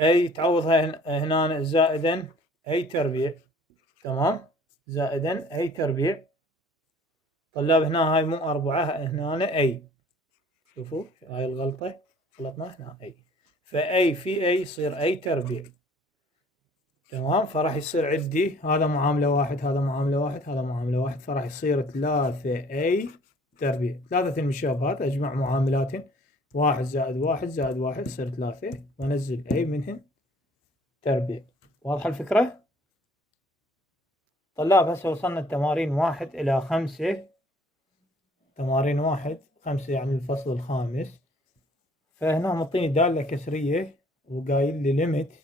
أي تعوضها هنا زائدا أي تربيع، تمام، زائدا أي تربيع. طلاب هنا هاي مو 4، هنا أي، شوفوا هاي الغلطة، غلطنا هنا أي، فأي في أي يصير أي تربيع، تمام. فراح يصير عندي هذا معاملة واحد، هذا معاملة واحد، هذا معاملة واحد، فراح يصير 3 أي تربيع. 3 المشابهات أجمع معاملاتهن، 1 زائد 1 زائد 1 يصير 3، وأنزل أي منهن تربيع. واضحة الفكرة؟ طلاب هسه وصلنا التمارين 1 إلى 5. تمارين 1 5 يعني الفصل الخامس. فهنا مطيني دالة كسرية وقايل لي ليميت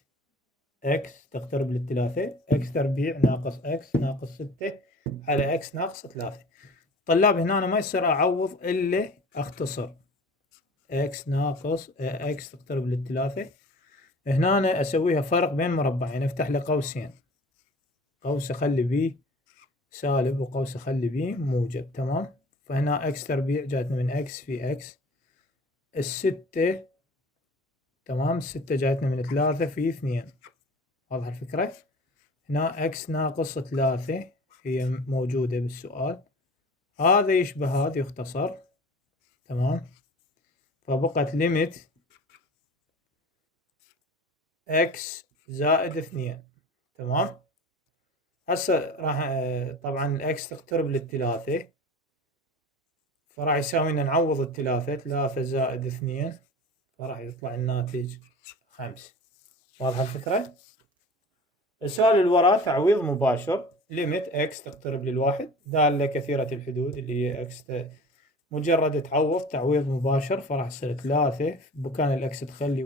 اكس تقترب للثلاثة، اكس تربيع ناقص اكس ناقص 6 على اكس ناقص 3. طلاب هنا أنا ما يصير أعوض إلا أختصر اكس ناقص اكس تقترب للثلاثة. هنا أنا أسويها فرق بين مربعين، أفتح لي قوسين، قوس أخلي بيه سالب وقوس أخلي بيه موجب، تمام. فهنا اكس تربيع جاتنا من اكس في اكس، الستة تمام، الستة جاتنا من 3 في 2. واضح الفكرة؟ هنا اكس ناقص 3 هي موجودة بالسؤال، هذا يشبه هذا يختصر، تمام. فبقت ليميت اكس زائد 2، تمام. هسه راح طبعا الاكس تقترب للثلاثة، فراح يساوي لنا نعوض الثلاثة، 3 زائد 2، فراح يطلع الناتج 5. واضحة الفكرة؟ السؤال اللي وراه تعويض مباشر، ليميت اكس تقترب للواحد، دالة كثيرة الحدود اللي هي اكس مجرد تعوض تعويض مباشر، فراح يصير 3 بمكان الاكس تخلي